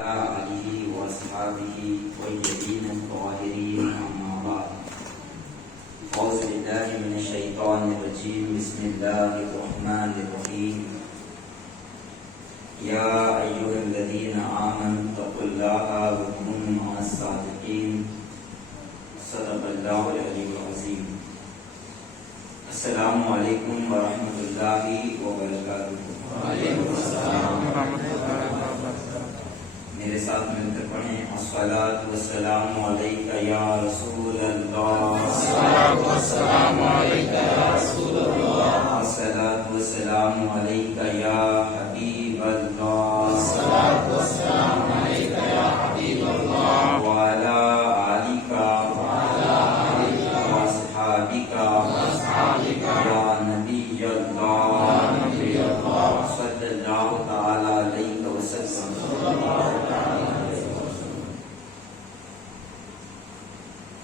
آلہ واصحابہ طیبین الطاہرین اما بعد اعوذ باللہ من الشیطان الرجیم بسم اللہ الرحمن الرحیم یا ایھا الذین آمنوا اتقوا اللہ وکونوا مع الصادقین صدق اللہ العلی العظیم۔ السلام علیکم ورحمۃ اللہ وبرکاتہ۔ وعلیکم السلام ورحمۃ اللہ وبرکاتہ۔ میرے ساتھ مل کر پڑھیں الصلاۃ والسلام علیک یا رسول اللہ، الصلاۃ والسلام علیک یا رسول اللہ، الصلاۃ والسلام علیک یا حبیب اللہ، الصلاۃ والسلام علیک یا حبیب اللہ، وعلی آلک واصحابک یا نبی اللہ صلی اللہ تعالی علیہ وسلم۔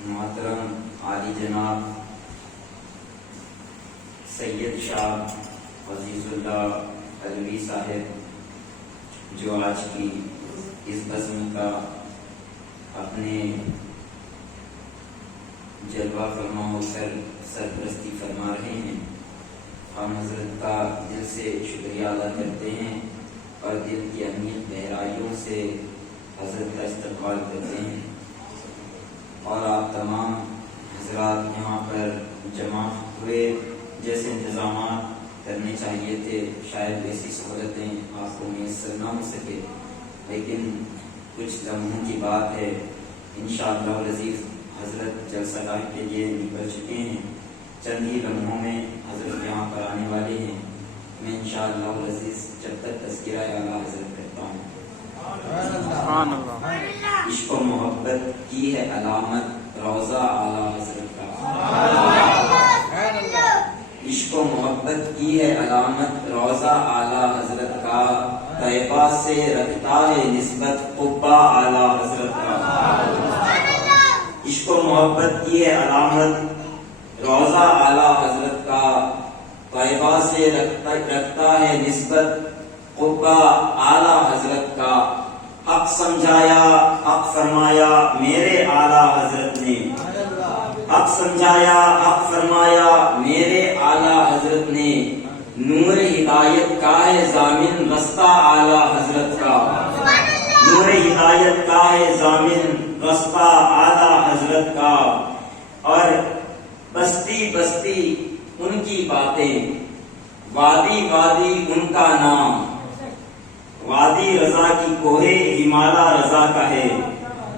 محترم عالی جناب سید شاہ عزیز اللہ علوی صاحب، جو آج کی اس بزم کا اپنے جلوہ فرما ہو کر سرپرستی فرما رہے ہیں، ہم حضرت کا دل سے شکریہ ادا کرتے ہیں اور دل کی اہمیت گہرائیوں سے حضرت کا استقبال کرتے ہیں، اور آپ تمام حضرات یہاں پر جمع ہوئے، جیسے انتظامات کرنے چاہیے تھے شاید ویسی سہولتیں آپ کو میسر نہ ہو سکے، لیکن کچھ لمحوں کی بات ہے، انشاءاللہ العزیز حضرت جلسہ گاہ کے لیے نکل چکے ہیں، چند ہی لمحوں میں حضرت یہاں پر آنے والے ہیں۔ میں انشاءاللہ العزیز جب تک تذکرہ اعلیٰ حضرت کرتا ہوں، سبحان اللہ۔ عشق و محبت کی ہے علامت روضہ اعلیٰ حضرت کا، عشق و محبت کی ہے علامت روضہ اعلیٰ حضرت کا، طیبہ سے رکھتا ہے نسبت قبہ اعلیٰ حضرت کا، عشق و محبت کی ہے علامت روضہ اعلیٰ حضرت کا، طیبہ سے رکھتا ہے نسبت قبہ اعلیٰ حضرت کا، حق سمجھایا حق فرمایا میرے اعلیٰ حضرت نے، حق سمجھایا حق فرمایا میرے اعلیٰ حضرت نے، نور ہدایت کا ہے ضامن رستہ اعلیٰ حضرت کا، نور ہدایت کا ہے ضامن رستہ اعلیٰ حضرت کا، اور بستی بستی ان کی باتیں، وادی وادی ان کا نام، وادی رضا کی کوہ ہمالا رضا کا ہے،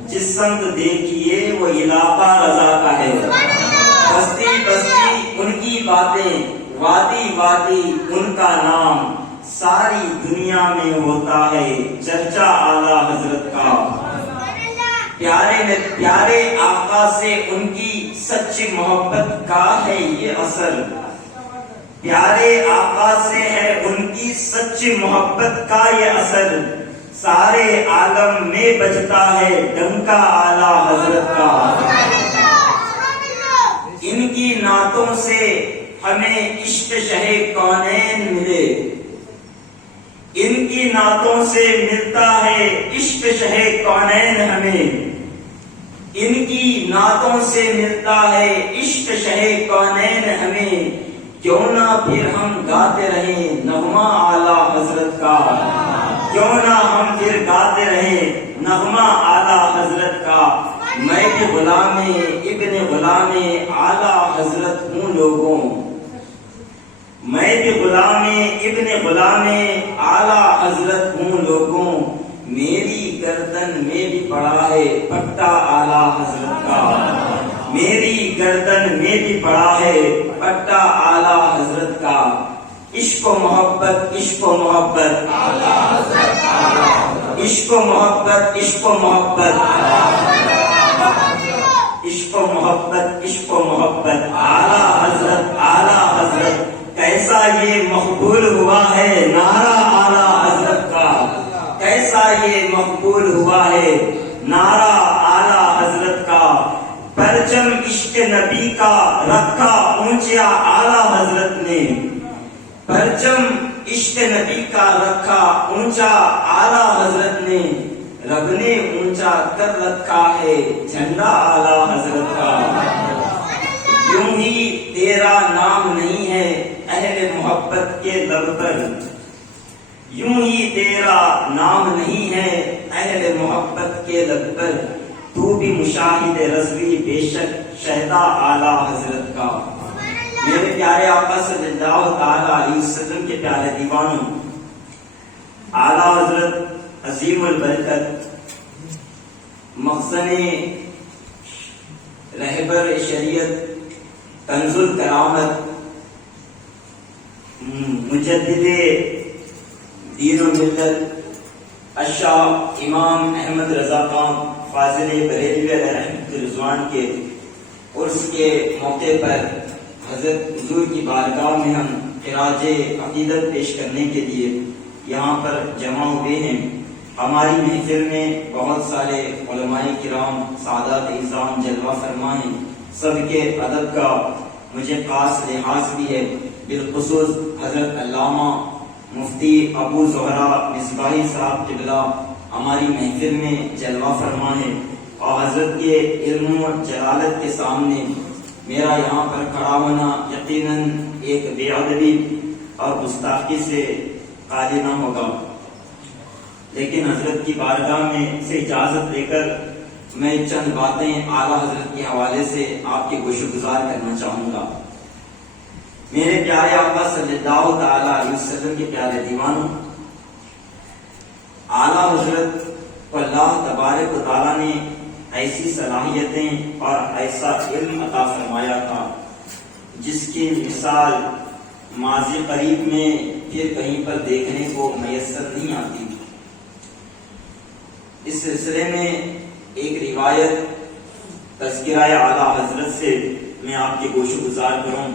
جس سمت دیکھیے وہ علاقہ رضا کا ہے، بستی بستی ان کی باتیں، وادی وادی ان کا نام، ساری دنیا میں ہوتا ہے چرچا اعلیٰ حضرت کا، پیارے میں پیارے آقا سے ان کی سچی محبت کا ہے یہ اثر، پیارے آقا سے ہے ان کی سچی محبت کا یہ اثر، سارے عالم میں بجتا ہے ڈنکا اعلیٰ حضرت کا، ان کی نعتوں سے ہمیں عشق شہ کونین ملے، ان کی نعتوں سے ملتا ہے عشق شہ کونین ہمیں، ان کی نعتوں سے ملتا ہے عشق شہ کونین ہمیں، کیوں نہ پھر ہم گاتے رہیں نغمہ اعلیٰ حضرت کا، کیوں نہ ہم پھر گاتے رہیں نغمہ اعلیٰ حضرت کا، میں بھی غلام ابن غلام اعلیٰ حضرت ہوں لوگوں، میں بھی غلام ابن غلام اعلیٰ حضرت ہوں لوگوں، میری گردن میں بھی پڑا ہے پٹا اعلیٰ حضرت کا، میری گردن میں بھی پڑا ہے پٹا اعلیٰ حضرت کا، عشق و محبت عشق و محبت عشق و محبت عشق و محبت عشق و محبت عشق و محبت اعلیٰ حضرت اعلیٰ حضرت، کیسا یہ مقبول ہوا ہے نعرہ اعلیٰ حضرت کا، کیسا یہ مقبول ہوا ہے نعرہ اعلیٰ حضرت کا، پرچم عشق نبی کا رکھا اونچا اعلیٰ حضرت نے، پرچم عشق نبی کا رکھا اونچا اعلیٰ حضرت نے، رب نے اونچا کر رکھا ہے جھنڈا اعلیٰ حضرت کا، یوں ہی تیرا نام نہیں ہے اہل محبت کے لب پر، یوں ہی تیرا نام نہیں ہے اہل محبت کے لب پر، تو بھی مشاہد رضوی بے شک شہدا اعلیٰ حضرت کا۔ میرے پیارے آقا صلی اللہ تعالی علیہ وسلم کے پیارے دیوانوں، اعلیٰ حضرت عظیم البرکت مخزن رہبر شریعت کنز الکرامت مجدد دین و ملت الشاہ امام احمد رضا خان فاضل بریلوی علیہ رحمۃ رضوان کے عرس کے موقع پر حضرت حضور کی بارگاہ میں ہم خراج عقیدت پیش کرنے کے لیے یہاں پر جمع ہوئے ہیں۔ ہماری محفل میں بہت سارے علماء کرام سعادت اعظام جلوہ فرما ہیں، سب کے ادب کا مجھے خاص لحاظ بھی ہے، بالخصوص حضرت علامہ مفتی ابو زہرا مصباحی صاحب قبلہ ہماری محفل میں جلوہ فرما ہے، اور حضرت کے علم و جلالت کے سامنے میرا یہاں پر کھڑا ہونا یقیناً ایک بے ادبی اور گستاخی سے خالی نہ ہوگا، لیکن حضرت کی بارگاہ میں سے اجازت لے کر میں چند باتیں اعلیٰ حضرت کے حوالے سے آپ کے گوش گزار کرنا چاہوں گا۔ میرے پیارے آقا صلی اللہ تعالی علیہ وسلم کے پیارے دیوانوں، اعلیٰ حضرت کو اللہ تبارک و تعالیٰ نے ایسی صلاحیتیں اور ایسا علم عطا فرمایا تھا جس کی مثال ماضی قریب میں پھر کہیں پر دیکھنے کو میسر نہیں آتی۔ اس سلسلے میں ایک روایت تذکرہ اعلیٰ حضرت سے میں آپ کے گوش گزار کروں۔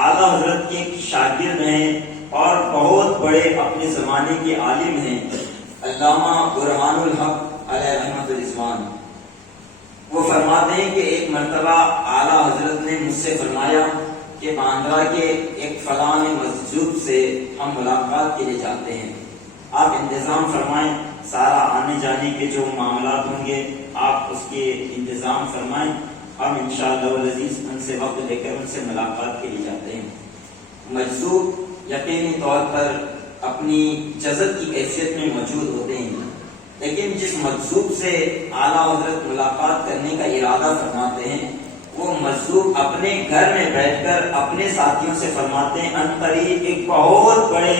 اعلیٰ حضرت کے ایک شاگرد ہیں اور بہت بڑے اپنے زمانے کے عالم ہیں، علامہ برہان الحق علیہ رحمۃ رضوان۔ وہ فرماتے ہیں کہ ایک مرتبہ اعلیٰ حضرت نے مجھ سے فرمایا کہ باندرا کے ایک فلاں مسجد سے ہم ملاقات کے لیے جاتے ہیں، آپ انتظام فرمائیں، سارا آنے جانے کے جو معاملات ہوں گے آپ اس کے انتظام فرمائیں، ہم انشاءاللہ العزیز ان سے وقت لے کر ان سے ملاقات کے لیے جاتے ہیں۔ مجذوب یقینی طور پر اپنی جذب کی کیفیت میں موجود ہوتے ہیں، لیکن جس مجذوب سے اعلیٰ حضرت ملاقات کرنے کا ارادہ فرماتے ہیں وہ مجذوب اپنے گھر میں بیٹھ کر اپنے ساتھیوں سے فرماتے ہیں ان قریب ایک بہت بڑے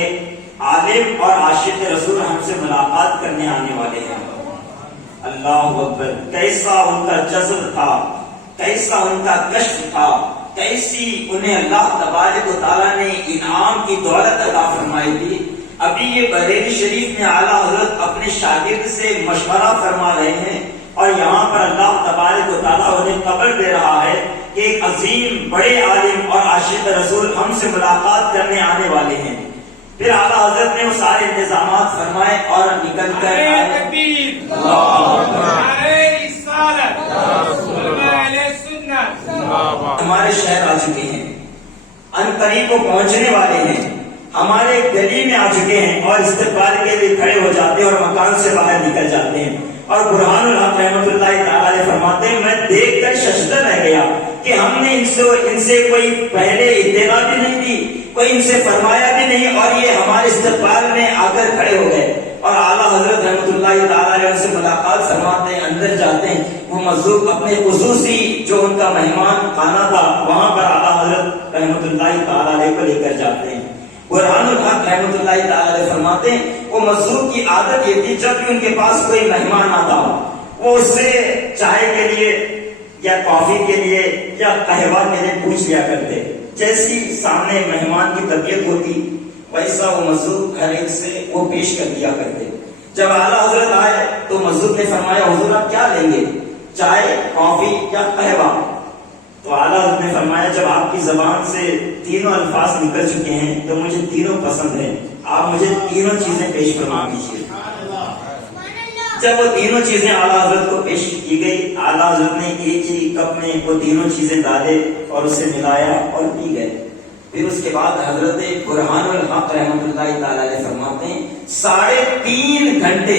عالم اور عاشق رسول ہم سے ملاقات کرنے آنے والے ہیں۔ اللہ اکبر! کیسا ان کا جذب تھا، کیسا ان کا کشف تھا، کیسی انہیں اللہ تبارک و تعالیٰ نے انعام کی دولت عطا فرمائی تھی۔ ابھی یہ بریلی شریف میں اعلیٰ حضرت اپنے شاگرد سے مشورہ فرما رہے ہیں اور یہاں پر اللہ تبارک و تعالیٰ انہیں خبر دے رہا ہے کہ ایک عظیم بڑے عالم اور عاشق رسول ہم سے ملاقات کرنے آنے والے ہیں۔ پھر اعلیٰ حضرت نے وہ سارے انتظامات فرمائے اور نکل کر ہمارے شہر آ چکے ہیں، ان قریب وہ پہنچنے والے ہیں، ہمارے گلی میں آ چکے ہیں اور استقبال کے لیے کھڑے ہو جاتے ہیں اور مکان سے باہر نکل جاتے ہیں۔ اور برہان الحق رحمۃ اللہ تعالی علیہ فرماتے ہیں میں دیکھ کر ششدر رہ گیا کہ ہم نے ان سے کوئی پہلے اطلاع بھی نہیں دی، کوئی ان سے فرمایا بھی نہیں، اور یہ ہمارے استقبال میں آ کر کھڑے ہو گئے۔ اور اعلیٰ حضرت رحمۃ اللہ تعالی علیہ سے ملاقات فرماتے ہیں، اندر جاتے ہیں، وہ مجذوب اپنے خصوصی جو ان کا مہمان خانہ تھا وہاں پر اعلیٰ حضرت رحمۃ اللہ تعالی علیہ کو لے کر جاتے ہیں۔ برہان الحق رحمۃ اللہ تعالی علیہ فرماتے ہیں وہ مجذوب کی عادت یہ تھی جب بھی ان کے پاس کوئی مہمان آتا وہ اس سے چائے کے لیے یا کافی کے لیے یا قہوہ کے لیے پوچھ لیا کرتے، جیسی سامنے مہمان کی طبیعت ہوتی ویسا وہ مجذوب ہر ایک سے وہ پیش کر دیا کرتے۔ جب اعلیٰ حضرت آئے تو مجذوب نے فرمایا حضور آپ کیا لیں گے، چائے، کافی یا قہوہ؟ تو اعلیٰ حضرت نے فرمایا جب آپ کی زبان سے تینوں الفاظ نکل چکے ہیں تو مجھے تینوں پسند ہیں، آپ مجھے تینوں چیزیں پیش فرما دیجیے۔ جب وہ تینوں چیزیں اعلیٰ حضرت کو پیش کی گئی، اعلیٰ حضرت نے ایک ہی کپ میں وہ تینوں چیزیں ڈالے اور اسے ملایا اور پی گئے۔ پھر اس کے بعد حضرت برہان الحق رحمۃ اللہ تعالی علیہ فرماتے ہیں 3.5 گھنٹے